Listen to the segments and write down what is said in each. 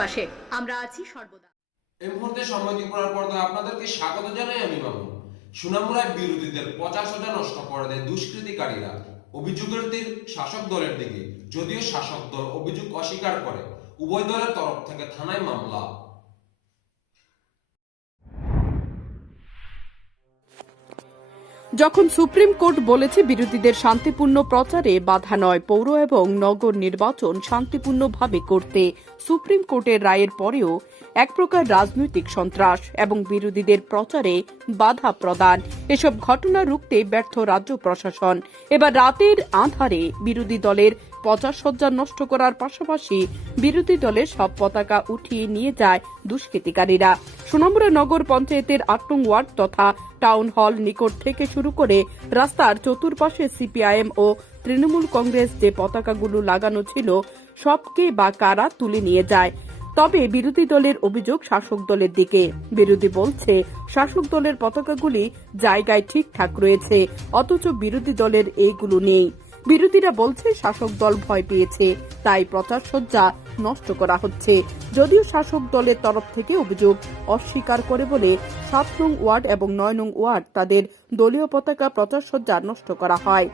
পাশে আমরা আছি সর্বদা। এই মুহূর্তে সময় ত্রিপুরার পর্দায় আপনাদেরকে স্বাগত জানাই আমি মামুন। সুনামুড়ায় বিরোধীদের প্রচার সজ্জা নষ্ট করে দেয় দুষ্কৃতিকারীরা। অভিযোগের তীর শাসক দলের দিকে, যদিও শাসক দল অভিযোগ অস্বীকার করে। উভয় দলের তরফ থেকে থানায় মামলা। যখন সুপ্রিম কোর্ট বলেছে বিরোধীদের শান্তিপূর্ণ প্রচারে বাধা নয়, পৌর এবং নগর নির্বাচন শান্তিপূর্ণভাবে করতে সুপ্রিম কোর্টের রায়ের পরেও এক প্রকার রাজনৈতিক সন্ত্রাস এবং বিরোধীদের প্রচারে বাধা প্রদান, এসব ঘটনা রুখতে ব্যর্থ রাজ্য প্রশাসন। এবার রাতের আঁধারে বিরোধী দলের প্রচারসজ্জা নষ্ট করার পাশাপাশি বিরোধী দলের সব পতাকা উঠিয়ে নিয়ে যায় দুষ্কৃতিকারীরা। সুনামুড়া নগর পঞ্চায়েতের ৮ নং ওয়ার্ড তথা টাউন হল নিকট থেকে শুরু করে রাস্তার চতুর্পাশে সিপিআইএম ও তৃণমূল কংগ্রেস যে পতাকাগুলো লাগানো ছিল সবকে বা কারা তুলে নিয়ে যায়। তবে বিরোধী দলের অভিযোগ শাসক দলের দিকে। বিরোধী বলছে শাসক দলের পতাকাগুলি জায়গায় ঠিকঠাক রয়েছে, অথচ বিরোধী দলের এইগুলো নেই। বিরোধীরা বলছে শাসক দল ভয় পেয়েছে, তাই প্রচারসজ্জা নষ্ট করা হচ্ছে, যদিও শাসক দলের তরফ থেকে অভিযোগ অস্বীকার করে বলে ৭ নং ওয়ার্ড এবং ৯ নং ওয়ার্ড তাদের দলীয় পতাকা প্রচারসজ্জা নষ্ট করা হয়।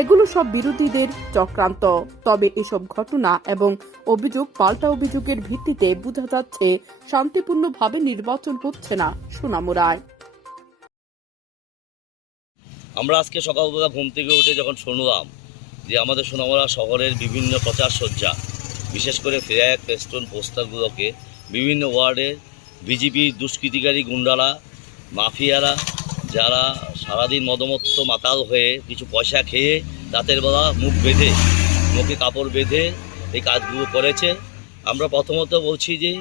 এগুলো সব বিরোধীদের চক্রান্ত। তবে এসব ঘটনা এবং অভিযোগ পাল্টা অভিযোগের ভিত্তিতে বোঝা যাচ্ছে শান্তিপূর্ণভাবে নির্বাচন হচ্ছে না সুনামুড়ায়। আমরা আজকে সকালবেলা ঘুম থেকে উঠে যখন শুনলাম যে আমাদের সোনামুড়া শহরের বিভিন্ন প্রচারসজ্জা, বিশেষ করে ফ্ল্যাগ, ফেস্টুন, পোস্টারগুলোকে বিভিন্ন ওয়ার্ডে বিজেপির দুষ্কৃতিকারী গুন্ডারা, মাফিয়ারা, যারা সারাদিন মদমত্ত মাতাল হয়ে কিছু পয়সা খেয়ে রাতের বেলা মুখ বেঁধে, মুখে কাপড় বেঁধে এই কাজগুলো করেছে। আমরা প্রথমত বলছি যে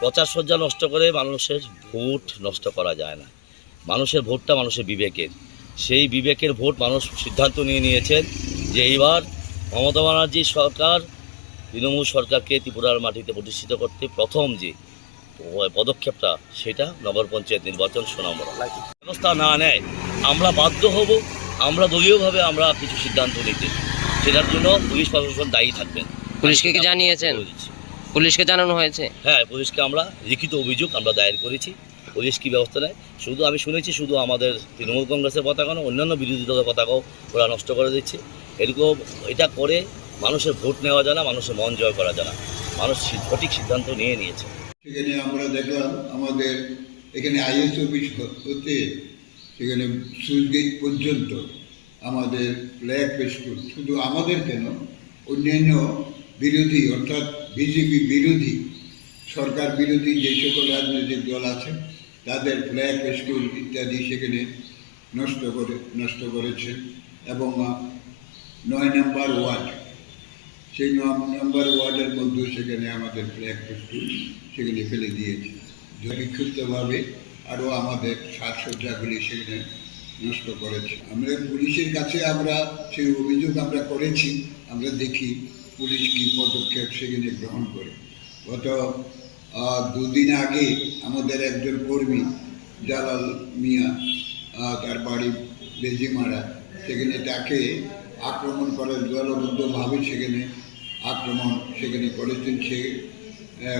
প্রচারসজ্জা নষ্ট করে মানুষের ভোট নষ্ট করা যায় না। মানুষের ভোটটা মানুষের বিবেকের, সেই বিবেকের ভোট মানুষ সিদ্ধান্ত নিয়েছেন যে এইবার মমতা ব্যানার্জির সরকার তৃণমূল সরকারকে ত্রিপুরার মাটিতে প্রতিষ্ঠিত করতে প্রথম যে পদক্ষেপটা সেটা নগর পঞ্চায়েত নির্বাচন সুনামুড়া ব্যবস্থা না নেয় আমরা বাধ্য হব, আমরা দলীয়ভাবে আমরা কিছু সিদ্ধান্ত নিতে, সেটার জন্য পুলিশ প্রশাসন দায়ী থাকবেন। পুলিশকে কি জানিয়েছেন? পুলিশকে জানানো হয়েছে? হ্যাঁ, পুলিশকে আমরা লিখিত অভিযোগ আমরা দায়ের করেছি। পুলিশ কী ব্যবস্থা নেয় শুধু আমি শুনেছি, শুধু আমাদের তৃণমূল কংগ্রেসের পতাকা নয়, অন্যান্য বিরোধী দলের পতাকাও ওরা নষ্ট করে দিচ্ছে। এরকম এটা করে মানুষের ভোট নেওয়া যায় না, মানুষের মন জয় করা যায় না। মানুষ সঠিক সিদ্ধান্ত নিয়েছে। সেখানে আমরা দেখলাম আমাদের এখানে আইএস অফিস হতে সেখানে সুইচ গেট পর্যন্ত আমাদের ফ্ল্যাগ ফেস্টুন, শুধু আমাদের কেন, অন্যান্য বিরোধী অর্থাৎ বিজেপি বিরোধী, সরকার বিরোধী যে সকল রাজনৈতিক দল আছে তাদের ফ্ল্যাগ ফেস্টুন ইত্যাদি সেখানে নষ্ট করেছে। এবং ৯ নম্বর ওয়ার্ড, সেই ৯ নম্বর ওয়ার্ডের মধ্যেও সেখানে আমাদের ফ্ল্যাগ ফেস্টুন সেখানে ফেলে দিয়েছে। বিক্ষিপ্তভাবে আরও আমাদের সাজসজ্জাগুলি সেখানে নষ্ট করেছে। আমরা পুলিশের কাছে আমরা সেই অভিযোগ আমরা করেছি, আমরা দেখি পুলিশ কী পদক্ষেপ সেখানে গ্রহণ করে। গত 2 দিন আগে আমাদের একজন কর্মী জালাল মিয়া, তার বাড়ি বেজিমারা, সেখানে তাকে আক্রমণ করার দলবদ্ধভাবে সেখানে করেছেন। সে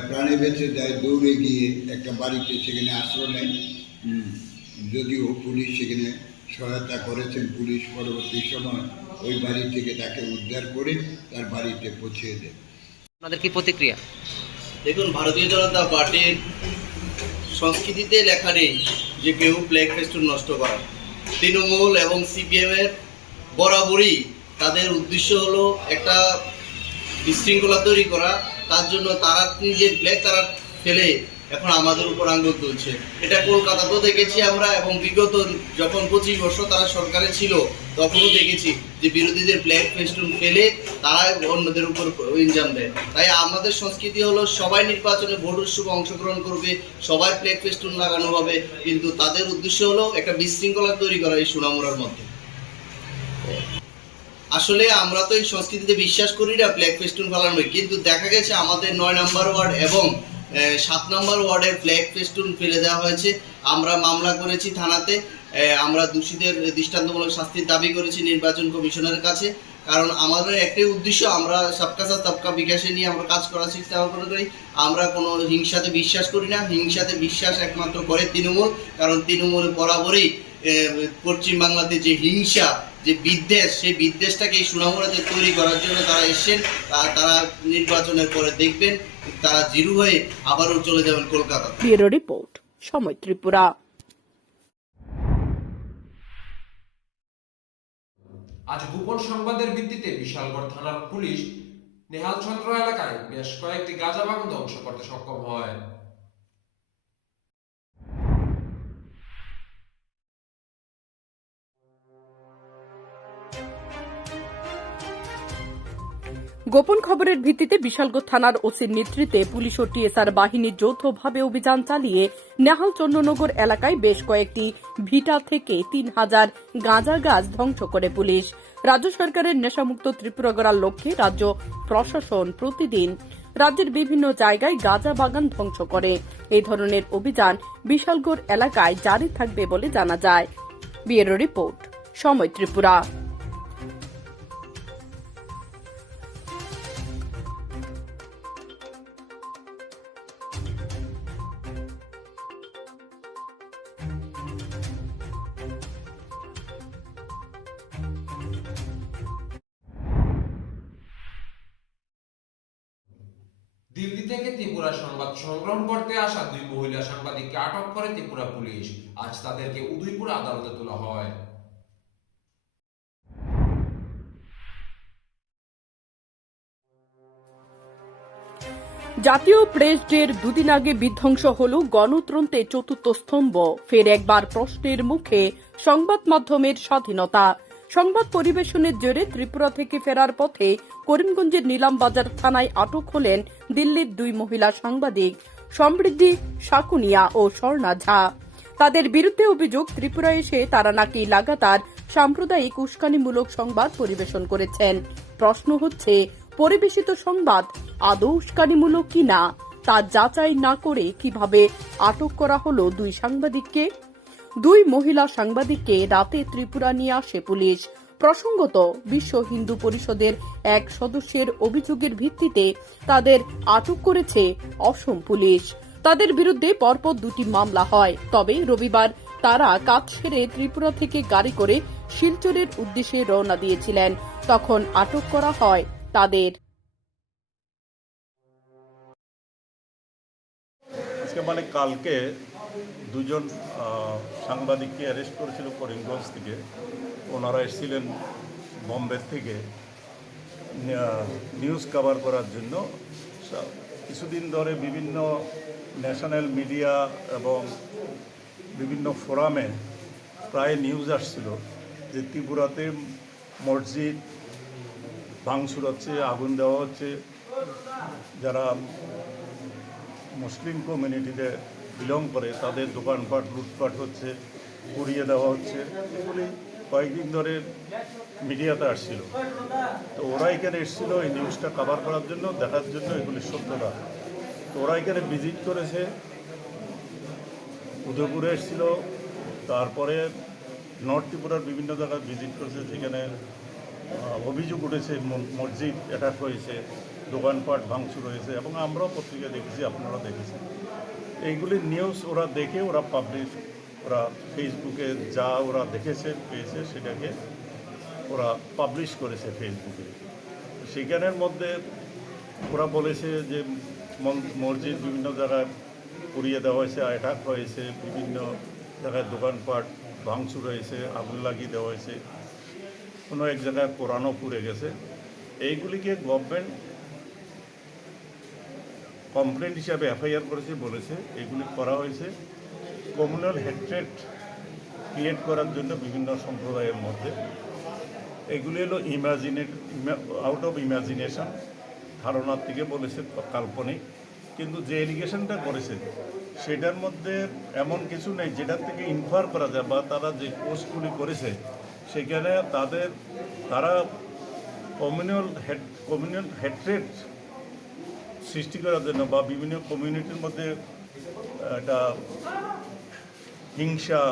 প্রাণে বেঁচে যায়, দৌড়ে গিয়ে একটা বাড়িতে সেখানে আশ্রয় নেয়, যদিও পুলিশ সেখানে সহায়তা করেছেন। পুলিশ পরবর্তী সময় ওই বাড়ি থেকে তাকে উদ্ধার করে তার বাড়িতে পৌঁছে দেয়। আপনাদের কি প্রতিক্রিয়া? দেখুন, ভারতীয় জনতা পার্টির সংস্কৃতিতে লেখা নেই যে কেউ ফ্ল্যাগ ফেস্টুন নষ্ট করা। তৃণমূল এবং সিপিএমের বরাবরই তাদের উদ্দেশ্য হলো একটা বিশৃঙ্খলা তৈরি করা। তার জন্য তারা নিজের ফ্ল্যাগ তারা ফেলে এখন আমাদের উপর আঙুল তুলছে। এটা কলকাতাতেও দেখেছি আমরা, এবং বিগত যখন 25 বছর তারা সরকারে ছিল তখনও দেখেছি যে বিরোধীদের ফ্ল্যাগ ফেস্টুন ফেলে তারা অন্যদের উপর ইনজাম দেয়। তাই আমাদের সংস্কৃতি হলো সবাই নির্বাচনে ভোট উৎসবে অংশগ্রহণ করবে, সবাই ফ্ল্যাগ ফেস্টুন লাগানো হবে, কিন্তু তাদের উদ্দেশ্য হলো একটা বিশৃঙ্খলা তৈরি করা এই সুনামুড়ার মধ্যে। আসলে আমরা তো এই সংস্কৃতিতে বিশ্বাস করি না ফ্ল্যাগ ফেস্টুন ফেলানো, কিন্তু দেখা গেছে আমাদের ৯ নম্বর ওয়ার্ড এবং ৭ নম্বর ওয়ার্ডের ফ্ল্যাগ ফেস্টুন ফেলে দেওয়া হয়েছে। আমরা মামলা করেছি থানাতে, আমরা দোষীদের দৃষ্টান্তমূলক শাস্তির দাবি করেছি নির্বাচন কমিশনের কাছে। কারণ আমাদের একটাই উদ্দেশ্য, আমরা সবকা সাথ সবকা বিকাশে নিয়ে আমরা কাজ করার চেষ্টা করি। আমরা কোনো হিংসাতে বিশ্বাস করি না, হিংসাতে বিশ্বাস একমাত্র করে তৃণমূল। কারণ তৃণমূল বরাবরই পশ্চিম বাংলাতে যে হিংসা, যে বিদ্বেষ, সেই বিদ্বেষটাকে এই সুনামুড়াতে তৈরি করার জন্য তারা এসছেন। তারা নির্বাচনের পরে দেখবেন তারা জিরো হয়ে আবারও চলে যাবেন কলকাতা। ব্যুরো রিপোর্ট, সময় ত্রিপুরা। আজ গোপন সংবাদের ভিত্তিতে বিশালগড় থানার পুলিশ নেহালচন্দ্র এলাকায় বেশ কয়েকটি গাঁজা বাগান ধ্বংস করতে সক্ষম হয়। গোপন খবরের ভিত্তিতে বিশালগড় থানার ওসির নেতৃত্বে পুলিশ ও টিএসআর বাহিনী যৌথভাবে অভিযান চালিয়ে নেহাল চন্দ্রনগর এলাকায় বেশ কয়েকটি ভিটা থেকে ৩,০০০ গাঁজা গাছ ধ্বংস করে পুলিশ। রাজ্য সরকারের নেশামুক্ত ত্রিপুরা গড়ার লক্ষ্যে রাজ্য প্রশাসন প্রতিদিন রাজ্যের বিভিন্ন জায়গায় গাঁজা বাগান ধ্বংস করে। এই ধরনের অভিযান বিশালগড় এলাকায় জারি থাকবে বলে জানা যায়। ব্যুরো রিপোর্ট, সময় ত্রিপুরা। দিল্লি থেকে ত্রিপুরা সংবাদ সংগ্রহ করতে আসা 2 মহিলা সাংবাদিককে আটক করে ত্রিপুরা পুলিশ। আজ তাদেরকে উদয়পুর আদালতে তোলা হয়। জাতীয় প্রেস ডের দুদিন আগে বিধ্বংস হল গণতন্ত্রের চতুর্থ স্তম্ভ। ফের একবার প্রশ্নের মুখে সংবাদ মাধ্যমের স্বাধীনতা। সংবাদ পরিবেশনের জেরে ত্রিপুরা থেকে ফেরার পথে করিমগঞ্জের নিলামবাজার থানায় আটক হলেন দিল্লির 2 মহিলা সাংবাদিক সমৃদ্ধি শাকুনিয়া ও স্বর্ণা ঝা। তাদের বিরুদ্ধে অভিযোগ, ত্রিপুরায় এসে তারা নাকি লাগাতার সাম্প্রদায়িক উস্কানিমূলক সংবাদ পরিবেশন করেছেন। প্রশ্ন হচ্ছে, পরিবেশিত সংবাদ আদৌ উস্কানিমূলক কিনা তা যাচাই না করে কিভাবে আটক করা হলো 2 সাংবাদিককে? 2 মহিলা সাংবাদিককে রাতে ত্রিপুরা নিয়ে আসে পুলিশ। প্রসঙ্গত, বিশ্ব হিন্দু পরিষদের এক সদস্যের অভিযোগের ভিত্তিতে তাদের আটক করেছে অসম পুলিশ। তাদের বিরুদ্ধে পরপর 2টি মামলা হয়। তবে রবিবার তারা কাজ সেরে ত্রিপুরা থেকে গাড়ি করে শিলচরের উদ্দেশ্যে রওনা দিয়েছিলেন। তখন আটক করা হয় তাদের। মানে কালকে 2 জন সাংবাদিককে অ্যারেস্ট করেছিল করিমগঞ্জ থেকে। ওনারা এসেছিলেন বম্বে থেকে নিউজ কভার করার জন্য। কিছুদিন ধরে বিভিন্ন ন্যাশনাল মিডিয়া এবং বিভিন্ন ফোরামে প্রায় নিউজ আসছিল যে ত্রিপুরাতে মসজিদ ভাঙচুর হচ্ছে, আগুন দেওয়া হচ্ছে, যারা মুসলিম কমিউনিটিতে বিলং করে তাদের দোকানপাট লুটপাট হচ্ছে, পুড়িয়ে দেওয়া হচ্ছে। এগুলি কয়েকদিন ধরে মিডিয়াতে আসছিল। তো ওরা এখানে এসেছিল এই নিউজটা কভার করার জন্য, দেখার জন্য এগুলি সত্যতা। তো ওরা এখানে ভিজিট করেছে, উদয়পুরে এসেছিল, তারপরে নর্থ ত্রিপুরার বিভিন্ন জায়গায় ভিজিট করেছে, যেখানে অভিযোগ উঠেছে মসজিদ অ্যাটাক হয়েছে, দোকানপাট ভাঙচুর হয়েছে, এবং আমরাও পত্রিকা দেখেছি, আপনারা দেখেছেন। এইগুলি নিউজ ওরা দেখে ওরা ফেসবুকে যা ওরা দেখেছে পেয়েছে সেটাকে ওরা পাবলিশ করেছে ফেসবুকে। সেখানের মধ্যে ওরা বলেছে যে মসজিদ বিভিন্ন জায়গায় পুড়িয়ে দেওয়া হয়েছে, অ্যাটাক হয়েছে, বিভিন্ন জায়গায় দোকানপাট ভাঙচুর হয়েছে, আগুন লাগিয়ে দেওয়া হয়েছে, কোনো এক জায়গায় কোরআনও পুড়ে গেছে। এইগুলিকে গভর্নমেন্ট কমপ্লেন্ট হিসাবে এফআইআর করেছে, বলেছে এগুলি করা হয়েছে কমিউনাল হেট্রেড ক্রিয়েট করার জন্য বিভিন্ন সম্প্রদায়ের মধ্যে। এগুলি হলো আউট অফ ইমাজিনেশন, ধারণার থেকে বলেছে, কাল্পনিক। কিন্তু যে এলিগেশনটা করেছে সেটার মধ্যে এমন কিছু নেই যেটার থেকে ইনফার করা যায়, বা তারা যে পোস্টগুলি করেছে সেখানে তারা কমিউনাল হেট্রেড সৃষ্টি করার জন্য বা বিভিন্ন কমিউনিটির মধ্যে একটা হিংসা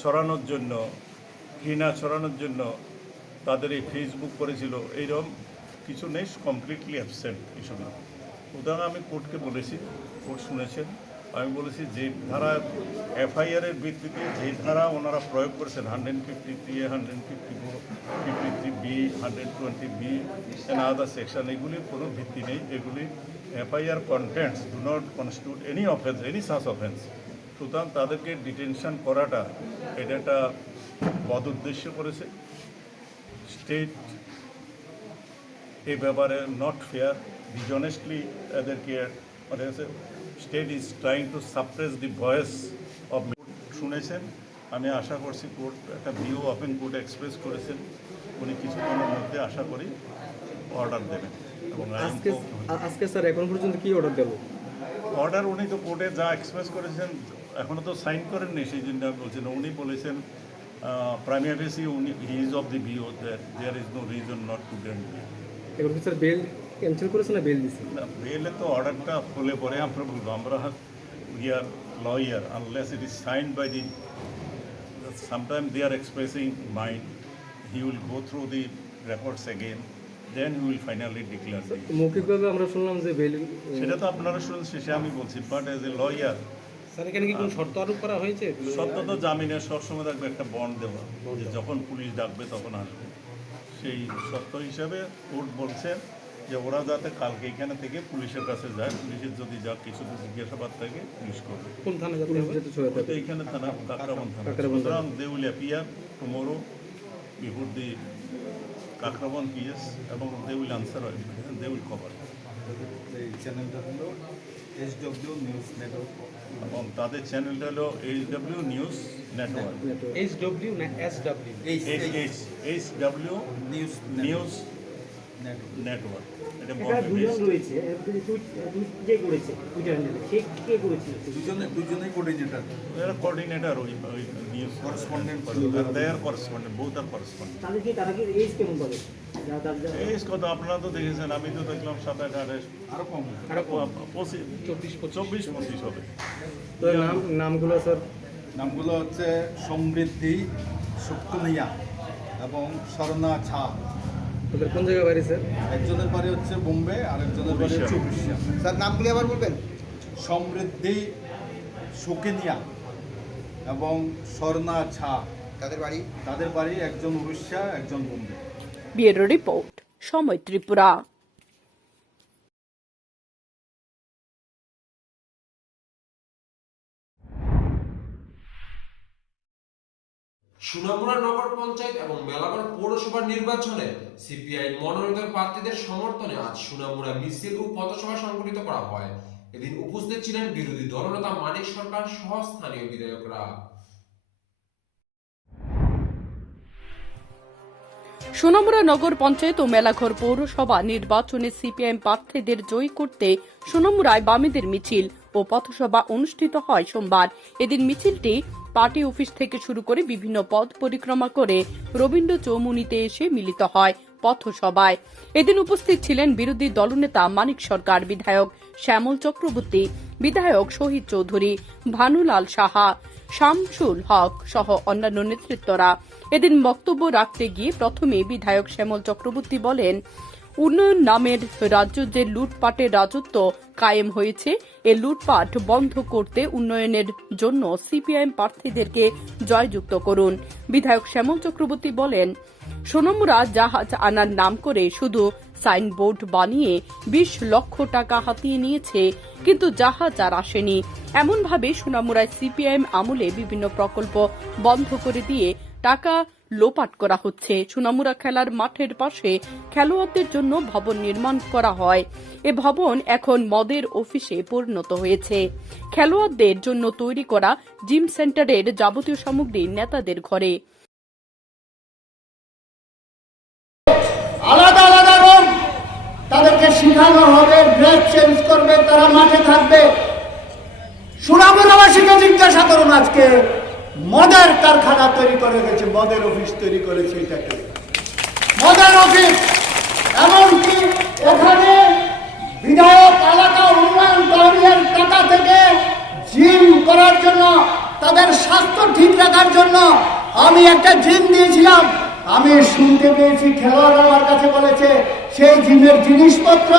ছড়ানোর জন্য, ঘৃণা ছড়ানোর জন্য তাদের এই ফেসবুক করেছিল, এইরকম কিছু নেই, কমপ্লিটলি অ্যাবসেন্ট কিছু না। উদাহরণ আমি কোর্টকে বলেছি, কোর্ট শুনেছেন, আমি বলেছি যে ধারা এফআইআরের ভিত্তিতে যে ধারা ওনারা প্রয়োগ করেছেন 153A, 153B, 120B and other section, এগুলির কোনো ভিত্তি নেই। এগুলি FIR contents do not constitute any offence, any such offence. সুতরাং তাদেরকে ডিটেনশন করাটা এটা একটা বদ উদ্দেশ্য করেছে। স্টেট এই ব্যাপারে নট ফেয়ার, ডিজনেস্টলি এদেরকে মানে state is trying to suppress the voice of. শুনেছেন, আমি আশা করছি কোর্ট একটা ভিউ ওপেন কোর্ট এক্সপ্রেস করেছেন, উনি কিছুক্ষণের মধ্যে আশা করি অর্ডার দেবেন। এবং আজকে স্যার এখন পর্যন্ত কি অর্ডার দেব? অর্ডার উনি তো কোর্টে যা এক্সপ্রেস করেছেন, এখনও তো সাইন করেননি, সেই জন্য বলছেন। উনি বলেছেন প্রাইমারি বেসি উনি he is of the view that there is no reason not to grant bail. এখন কি স্যার বেল ক্যান্সেল করেছে না বেল দিছে? না, বেলে তো অর্ডারটা হলে পরে আমরা বলবো। আমরা we are lawyer, unless it is signed by the sometime they are expressing mind, he will go through the records again, then he will finally declare. মৌখিকভাবে আমরা শুনলাম যে বেল, সেটা তো আপনারা শুনুন, শেষে আমি বলছি। But as a lawyer sir এখানে কি কোনো শর্ত আরোপ করা হয়েছে? শর্ত তো জামিনের সবসময় থাকবে একটা বন্ড দেওয়া, যে যখন পুলিশ ডাকবে তখন আসবে। সেই শর্ত হিসাবে কোর্ট বলছেন যে ওরা যাতে কালকে এখানে থেকে পুলিশের কাছে যায়, পুলিশের যদি যা কিছু জিজ্ঞাসাবাদ থাকে পুলিশ করবে। কোন থানা যেতে? এইখানে থানা কাকরাবন থানা। সুতরাং they will appear tomorrow before the Kakraban PS এবং they will answer, they will cover. এই চ্যানেলটা হলো SW নিউজ নেটওয়ার্ক এবং তাদের চ্যানেলটা হলো HW নিউজ নেটওয়ার্ক। SW না SW? HW news network. এটা রয়েছে যে করেছে টুইটার হ্যান্ডেলে, সে কে করেছিল? দুজনেই কোঅর্ডিনেটর, এরা কোঅর্ডিনেটর, ওই নিউজ করেসপন্ডেন্ট, দেয়ার করেসপন্ডেন্ট, বোথ আর করেসপন্ডেন্ট। তারা কি এজ কেমন পাবে? এজ কত আপনারা তো দেখেছেন, আমি তো দেখলাম 27-28, আরো কম, 24-25 হবে। তো নামগুলো স্যার? নামগুলো হচ্ছে সমৃদ্ধি শুক্তনিয়া এবং স্বর্ণা ছা। ওদের কোন জায়গায় বাড়ি স্যার? একজনের বাড়ি হচ্ছে বোম্বে, আরেকজনের বাড়ি হচ্ছে উড়িষ্যা। স্যার নামগুলি আবার বলবেন? সমৃদ্ধি শুকিনিয়া এবং স্বর্ণা ছা। তাদের বাড়ি একজন উড়িষ্যা, একজন বোম্বে। ব্যুরো রিপোর্ট, সময় ত্রিপুরা। সোনামুড়া নগর পঞ্চায়েত এবং মেলাগড় পৌরসভার নির্বাচনে সিপিআই মনোনীত প্রার্থীদের সমর্থনে আজ সোনামুড়া মিছিল ও পথসভা সংগঠিত করা হয়। এদিন উপস্থিত ছিলেন বিরোধী দলনেতা মানিক সরকার সহ স্থানীয় বিধায়করা। সোনামুড়া নগর পঞ্চায়েত ও মেলাঘর পৌরসভা নির্বাচনে সিপিআইএম প্রার্থীদের জয়ী করতে সোনামুড়ায় বামেদের মিছিল ও পথসভা অনুষ্ঠিত হয় সোমবার। এদিন মিছিলটি পার্টি অফিস থেকে শুরু করে বিভিন্ন পথ পরিক্রমা করে রবীন্দ্র চৌমুনিতে এসে মিলিত হয় পথসভায়। এদিন উপস্থিত ছিলেন বিরোধী দলনেতা মানিক সরকার, বিধায়ক শ্যামল চক্রবর্তী, বিধায়ক শহীদ চৌধুরী, ভানুলাল সাহা, শামসুল হক সহ অন্যান্য নেতৃত্বরা। এদিন বক্তব্য রাখতে গিয়ে প্রথমে বিধায়ক শ্যামল চক্রবর্তী বলেন, উন্নয়ন নামের রাজ্য যে লুটপাটের রাজত্ব কায়েম হয়েছে, এ লুটপাট বন্ধ করতে উন্নয়নের জন্য সিপিআইএম প্রার্থীদেরকে জয়যুক্ত করুন। বিধায়ক শ্যামল চক্রবর্তী বলেন, সোনামুড়া জাহাজ আনার নাম করে শুধু সাইনবোর্ড বানিয়ে 20 লক্ষ টাকা হাতিয়ে নিয়েছে, কিন্তু জাহাজ আর আসেনি। এমনভাবে সোনামুড়ায় সিপিআইএম আমলে বিভিন্ন প্রকল্প বন্ধ করে দিয়ে টাকা লোপাট করা হচ্ছে। সোনামুড়া খেলার মাঠের পাশে খেলোয়াড়দের জন্য ভবন নির্মাণ করা হয়। এ ভবন এখন মদের অফিসে পরিণত হয়েছে। খেলোয়াড়দের জন্য তৈরি করা জিম সেন্টারের যাবতীয় সামগ্রী নেতাদের ঘরে। আলাদা আলাদা রুম, তাদেরকে শেখানো হবে, ড্রেস চেঞ্জ করবে, তারা মাঠে থাকবে। সোনামুড়াবাসীকে জিজ্ঞাসা করুন, আজকে মদের কারখানা তৈরি করে গেছে, মদের অফিস তৈরি করেছে, এটাকে মদের অফিস। এমনকি এখানে বিধায়ক এলাকা উন্নয়ন তহবিলের টাকা থেকে জিম করার জন্য, তাদের স্বাস্থ্য ঠিক রাখার জন্য আমি একটা জিম দিয়েছিলাম। আমি শুনতে পেয়েছি খেলোয়াড় আমার কাছে বলেছে সেই জিমের জিনিসপত্র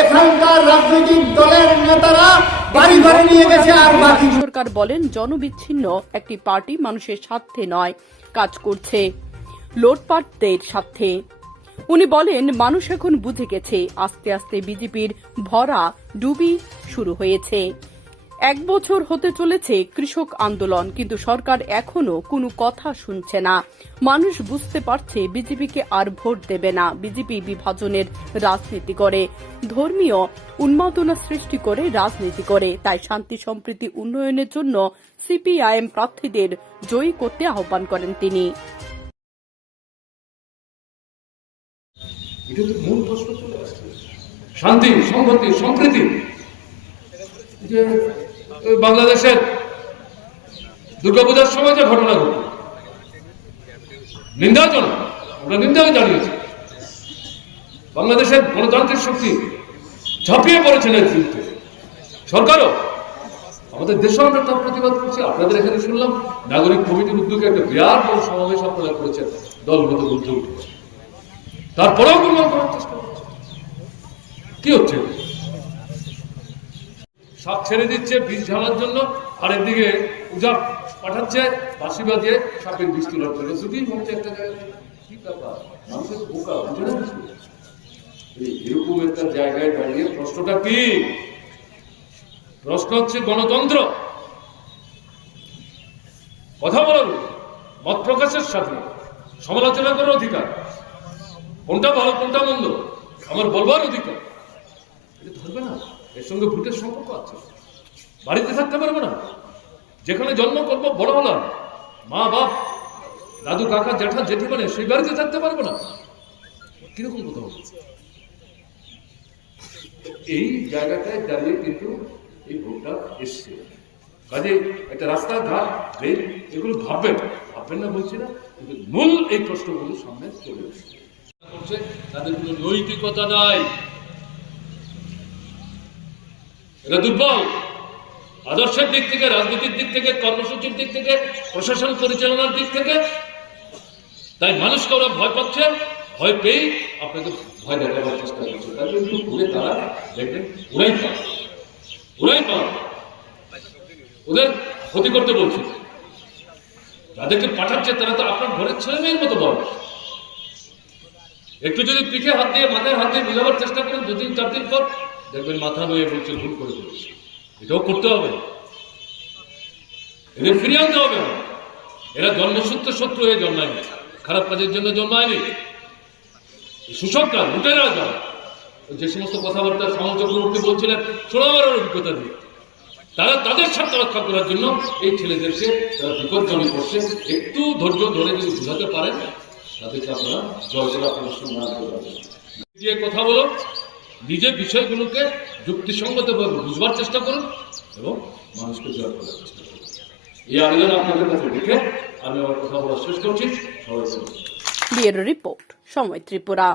এখানকার রাজনৈতিক দলের নেতারা বাড়ি ঘরে নিয়ে গেছে আর বাকি। সরকার বলেন জনবিচ্ছিন্ন একটি পার্টি মানুষের স্বার্থে নয়, কাজ করছে লোটপাটদের স্বার্থে। উনি বলেন মানুষ এখন বুঝে গেছে আস্তে আস্তে বিজেপির ভরা ডুবি শুরু হয়েছে। 1 বছর হতে চলেছে কৃষক আন্দোলন, কিন্তু সরকার এখনো কোনো কথা শুনছে না। মানুষ বুঝতে পারছে বিজেপিকে আর ভোট দেবে না। বিজেপি বিভাজনের রাজনীতি করে, ধর্মীয় উন্মাদনা সৃষ্টি করে রাজনীতি করে। তাই শান্তি সম্প্রীতি উন্নয়নের জন্য সিপিআইএম প্রার্থীদের জয়ী করতে আহ্বান করেন তিনি। এটা তো মূল প্রশ্ন চলে আসছে, শান্তি সংহতি সম্প্রীতি। যে বাংলাদেশের দুর্গাপূজার সময় যে ঘটনা ঘটল নিন্দাজনক, আমরা নিন্দাকে জানিয়েছি। বাংলাদেশের গণতান্ত্রিক শক্তি ঝাঁপিয়ে পড়েছেন এর বিরুদ্ধে, সরকারও আমাদের দেশেও আমরা তার প্রতিবাদ করছি। আপনাদের এখানে শুনলাম নাগরিক কমিটির উদ্যোগে একটা বিরাট বড় সমাবেশ আপনারা করেছেন দলগত উদ্যোগ, তারপরেও গোলমাল করার চেষ্টা করছে। কি হচ্ছে? সাপ ছেড়ে দিচ্ছে বিষ ঝাড়ার জন্য, আর একদিকে উজাপ পাঠাচ্ছে বাঁশি বাজিয়ে সাপের বিষ তোলার জন্য। শুধুই হচ্ছে একটা জায়গায় কি ব্যাপার, মানুষের বোকা বুঝে না কিছু। এরকম একটা জায়গায় দাঁড়িয়ে প্রশ্নটা কি? প্রশ্ন হচ্ছে গণতন্ত্র, কথা বলার, মত প্রকাশের স্বাধীনতা, সমালোচনা করার অধিকার, কোনটা ভালো কোনটা মন্দ আমার বলবার অধিকার। এটা ধরবে না, এর সঙ্গে ভোটের সম্পর্ক আছে। বাড়িতে থাকতে পারবো না, যেখানে জন্ম করবো বড় হলাম, মা বাপ দাদু কাকা জ্যাঠা জেঠিমানে সেই বাড়িতে থাকতে পারবো না। কিরকম কথা বলছে? এই জায়গাটায় দাঁড়িয়ে কিন্তু এই ভোটটা এসছে। কাজে একটা রাস্তাঘাট রেল এগুলো ভাববেন না বলছি না, কিন্তু মূল এই প্রশ্নগুলো সামনে চলে এসছে। তাদের কোনো নৈতিকতা নাই, এরা দুর্বল আদর্শের দিক থেকে, রাজনীতির দিক থেকে, কর্মসূচির দিক থেকে, প্রশাসন পরিচালনার দিক থেকে। তাই মানুষকে ওরা ভয় পাচ্ছে, ভয় পেয়ে আপনাকে ভয় দেখাবার চেষ্টা করছে। তাই কিন্তু ঘুরে তারা দেখবেন ওরাই পাবে, ওদের ক্ষতি করতে বলছে। যাদেরকে পাঠাচ্ছে তারা তো আপনার ঘরের ছেলে মেয়ের মতো বড়। একটু যদি পিঠে হাত দিয়ে মাথায় হাত দিয়ে মিলাবার চেষ্টা করেন, 2-3-4 দিন পর দেখবেন মাথা নুয়ে বলছে ভুল করে বলছে। এটাও করতে হবে, এদের ফিরিয়ে আনতে হবে। এরা জন্মসূত্রে শত্রু হয়ে জন্মায়নি, খারাপ কাজের জন্য জন্মায়নি। শোষকরা লুটেরা যারা যে সমস্ত কথাবার্তা সমাজ চক্রবর্তী বলছিলেন ষোলোবারের অভিজ্ঞতা দিয়ে, তারা তাদের স্বার্থ রক্ষা করার জন্য এই ছেলেদেরকে তারা বিপজ্জনক করছে। একটু ধৈর্য ধরে যদি বোঝাতে পারেন তাদেরকে আপনারা জয় করে আপনার সম্মান করবেন। যে কথা বলো, নিজের বিষয়গুলোকে যুক্তিসঙ্গতভাবে বুঝবার চেষ্টা করুন এবং মানুষকে জয় করার চেষ্টা করুন। এই আবেদন আপনাদের কাছে রেখে আমি আমার কথা বলা শেষ করছি। সবাইকে ব্যুরো রিপোর্ট, সময় ত্রিপুরা।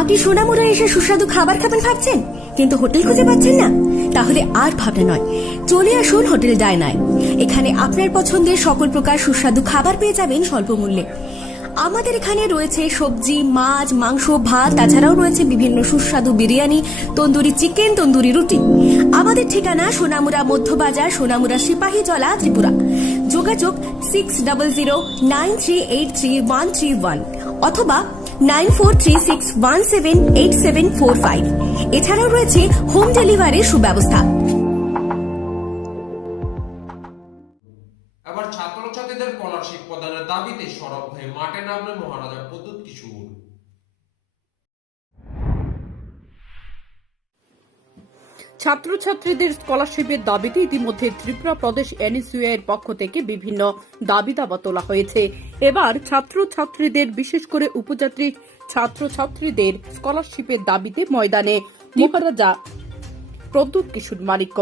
আপনি সোনামুড়া এসে সুস্বাদু খাবার খাবেন ভাবছেন, কিন্তু হোটেল খুঁজে পাচ্ছেন না? তাহলে আর ভাবনা নয়, চলে আসুন হোটেল ডায়নায়। এখানে আপনার পছন্দের সকল প্রকার সুস্বাদু খাবার পেয়ে যাবেন স্বল্প মূল্যে। আমাদের এখানে রয়েছে সবজি, মাছ, মাংস, ভাত, তাছাড়াও রয়েছে বিভিন্ন সুস্বাদু বিরিয়ানি, তন্দুরি চিকেন, তন্দুরি রুটি। আমাদের ঠিকানা সোনামুড়া মধ্যবাজার, সোনামুড়া সিপাহীজলা, ত্রিপুরা। যোগাযোগ 600093833131 অথবা 9436178745। এছাড়াও রয়েছে হোম ডেলিভারির সুব্যবস্থা। এবার ছাত্রছাত্রীদের স্কলারশিপ প্রদানের দাবিতে সরব হয়ে মাঠে নামবে মহারাজা প্রদ্যুৎ কিশোর। ছাত্রছাত্রীদের স্কলারশিপের দাবিতে ইতিমধ্যে ত্রিপুরা প্রদেশ এনএসইউআই এর পক্ষ থেকে বিভিন্ন দাবি দাবা তোলা হয়েছে। এবার ছাত্রছাত্রীদের, বিশেষ করে উপজাতি ছাত্রছাত্রীদের স্কলারশিপের দাবিতে ময়দানে Maharaja Pradyot Kishore Manikya.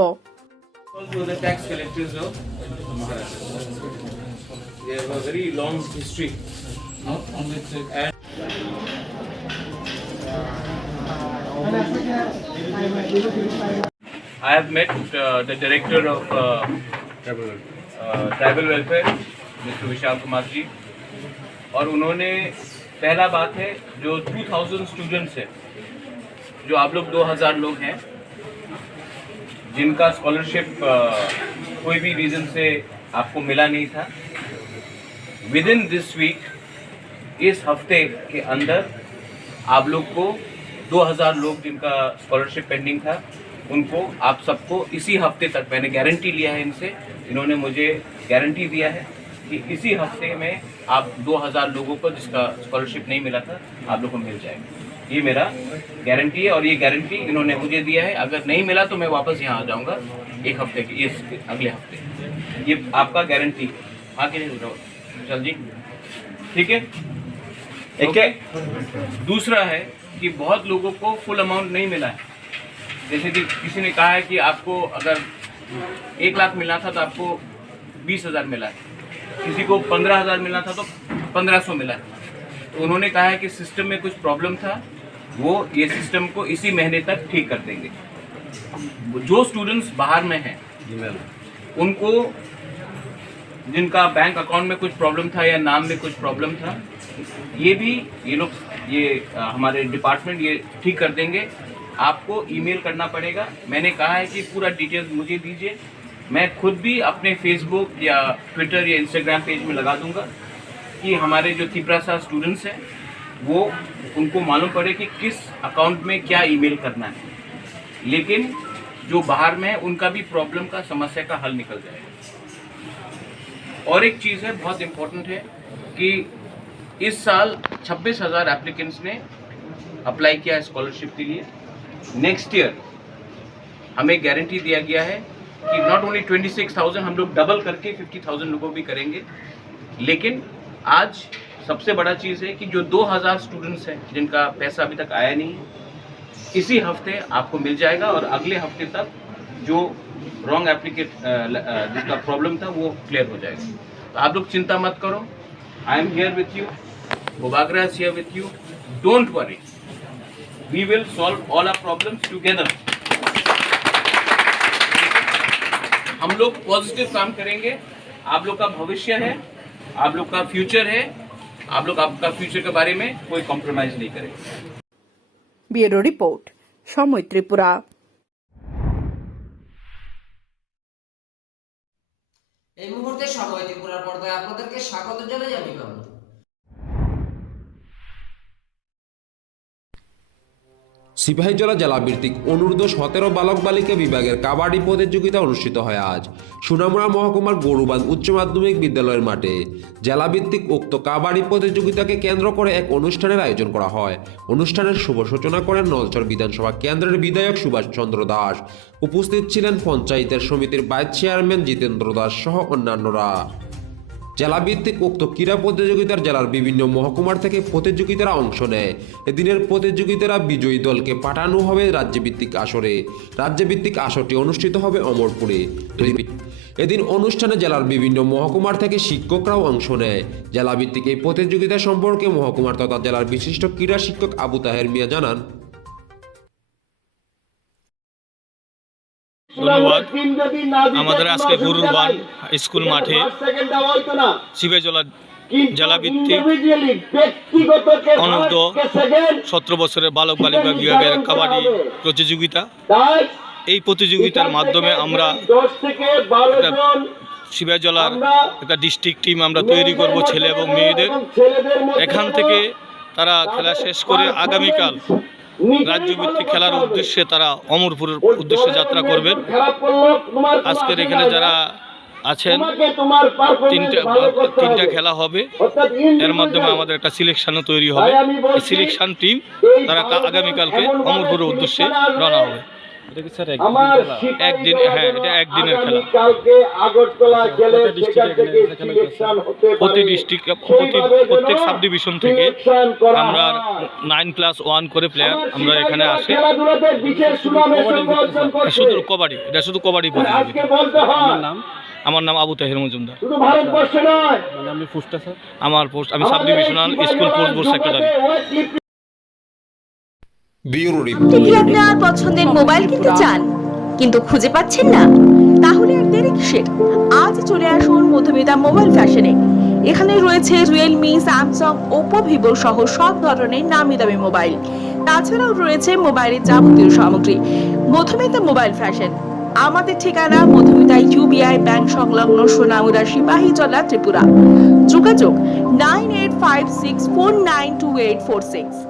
I have met the director of tribal welfare mister Vishal Kumar ji, और उन्होंने पहला बात है जो 2000 स्टूडेंट्स हैं, जो आप लोग 2000 लोग हैं जिनका स्कॉलरशिप कोई भी रीज़न से आपको मिला नहीं था, विद इन दिस वीक, इस हफ्ते के अंदर आप लोग को 2000 लोग जिनका स्कॉलरशिप पेंडिंग था उनको आप सबको इसी हफ्ते तक, मैंने गारंटी लिया है इनसे, इन्होंने मुझे गारंटी दिया है कि इसी हफ्ते में आप 2000 लोगों को जिसका स्कॉलरशिप नहीं मिला था आप लोग को मिल जाएगा। ये मेरा गारंटी है और ये गारंटी इन्होंने मुझे दिया है। अगर नहीं मिला तो मैं वापस यहाँ आ जाऊँगा एक हफ्ते के, इस अगले हफ्ते। ये आपका गारंटी आगे नहीं रहो चल जी, ठीक है। ओके। दूसरा है कि बहुत लोगों को फुल अमाउंट नहीं मिला है। जैसे कि किसी ने कहा है कि आपको अगर 1 लाख मिलना था तो आपको 20,000 मिला है, किसी को 15,000 मिलना था तो 1500 मिला है। तो उन्होंने कहा है कि सिस्टम में कुछ प्रॉब्लम था, वो ये सिस्टम को इसी महीने तक ठीक कर देंगे। जो स्टूडेंट्स बाहर में हैं उनको, जिनका बैंक अकाउंट में कुछ प्रॉब्लम था या नाम में कुछ प्रॉब्लम था, ये लोग हमारे डिपार्टमेंट ये ठीक कर देंगे। आपको ईमेल करना पड़ेगा। मैंने कहा है कि पूरा डिटेल्स मुझे दीजिए, मैं खुद भी अपने फेसबुक या ट्विटर या इंस्टाग्राम पेज में लगा दूंगा कि हमारे जो तिपरासा स्टूडेंट्स हैं वो उनको मालूम पड़े कि किस अकाउंट में क्या ईमेल करना है। लेकिन जो बाहर में है उनका भी प्रॉब्लम का, समस्या का हल निकल जाएगा। और एक चीज़ है बहुत इम्पोर्टेंट है कि इस साल 26,000 एप्लीकेंट्स ने अप्लाई किया है स्कॉलरशिप के लिए। नेक्स्ट ईयर हमें गारंटी दिया गया है कि नॉट ओनली 26,000, हम लोग डबल करके 50,000 लोगों भी करेंगे। लेकिन आज सबसे बड़ा चीज़ है कि जो 2000 स्टूडेंट्स हैं जिनका पैसा अभी तक आया नहीं है, इसी हफ्ते आपको मिल जाएगा और अगले हफ्ते तक जो रॉन्ग एप्लीकेट जिसका प्रॉब्लम था वो क्लियर हो जाएगा। तो आप लोग चिंता मत करो, I am here with you, Bobagra is here with you. Don't worry. We will solve all our problems together. हम लोग पॉजिटिव काम करेंगे। आप लोग का भविष्य है, आप लोग का फ्यूचर है, आप लोग आपका फ्यूचर के बारे में कोई कॉम्प्रोमाइज नहीं करेंगे। ब्यूरो रिपोर्ट, समय त्रिपुरा। এই মুহূর্তে সময় ত্রিপুরার পর্দায় আপনাদেরকে স্বাগত জানাই আমি বাবু। সিপাহীজলা জেলা ভিত্তিক অনূর্ধ্ব 17 বালক বালিকা বিভাগের কাবাডি প্রতিযোগিতা অনুষ্ঠিত হয় আজ সোনামুড়া মহকুমার গরুবান উচ্চ মাধ্যমিক বিদ্যালয়ের মাঠে। জেলা ভিত্তিক উক্ত কাবাডি প্রতিযোগিতাকে কেন্দ্র করে এক অনুষ্ঠানের আয়োজন করা হয়। অনুষ্ঠানের শুভ সূচনা করেন নলছর বিধানসভা কেন্দ্রের বিধায়ক সুভাষ চন্দ্র দাস। উপস্থিত ছিলেন পঞ্চায়েতের সমিতির ভাইস চেয়ারম্যান জিতেন্দ্র দাস সহ অন্যান্যরা। জেলা ভিত্তিক উক্ত ক্রীড়া প্রতিযোগিতার জেলার বিভিন্ন মহকুমার থেকে প্রতিযোগিতারা অংশ নেয়। এদিনের প্রতিযোগিতারা বিজয়ী দলকে পাঠানো হবে রাজ্যভিত্তিক আসরে। রাজ্যভিত্তিক আসরটি অনুষ্ঠিত হবে অমরপুরে। এদিন অনুষ্ঠানে জেলার বিভিন্ন মহকুমার থেকে শিক্ষকরাও অংশ নেয়। জেলা ভিত্তিক এই প্রতিযোগিতা সম্পর্কে মহকুমার তথা জেলার বিশিষ্ট ক্রীড়া শিক্ষক আবু তাহের মিয়া জানান, ধন্যবাদ। আমাদের আজকে গরুবান স্কুল মাঠে সিপাহীজলা জেলা ভিত্তিক অনূর্ধ্ব 17 বছরের বালক বালিকা বিভাগের কাবাডি প্রতিযোগিতা। এই প্রতিযোগিতার মাধ্যমে আমরা সিপাহীজলার একটা ডিস্ট্রিক্ট টিম আমরা তৈরি করব ছেলে এবং মেয়েদের। এখান থেকে তারা খেলা শেষ করে আগামীকাল রাজ্যভিত্তিক খেলার উদ্দেশ্যে তারা অমরপুরের উদ্দেশ্যে যাত্রা করবেন। আজকের এখানে যারা আছেন তিনটা খেলা হবে, এর মাধ্যমে আমাদের একটা সিলেকশনও তৈরি হবে। এই সিলেকশন টিম তারা আগামীকালকে অমরপুরের উদ্দেশ্যে রওনা হবে। একদিন, হ্যাঁ, এটা একদিনের খেলা। প্রতি ডিস্ট্রিক্ট, প্রত্যেক সাব ডিভিশন থেকে আমরা 9+1 করে প্লেয়ার আমরা এখানে আসি। শুধু কবাডি, এটা শুধু কবাডি প্রতিযোগিতা। আমার নাম আবু তাহের মজুমদার। আমার পোস্ট, আমি sub divisional school force board secretary. আপনি কি আপনার পছন্দের মোবাইল কিনতে চান? কিন্তু খুঁজে পাচ্ছেন না? তাহলে আর দেরি কিসের? আজ চলে আসুন মধুমিতা মোবাইল ফ্যাশনে। এখানে রয়েছে রিয়েলমি, স্যামসাং, ওপো, ভিভো সহ সব ধরনের নামি দামি মোবাইল। তাছাড়াও রয়েছে মোবাইলের যাবতীয় সামগ্রী। Madhumita mobile fashion. আমাদের ঠিকানা মধুমিতা ইউবিআই ব্যাংক সংলগ্ন সোনামুড়া, সিপাহীজলা, ত্রিপুরা। যোগাযোগ 9856492846।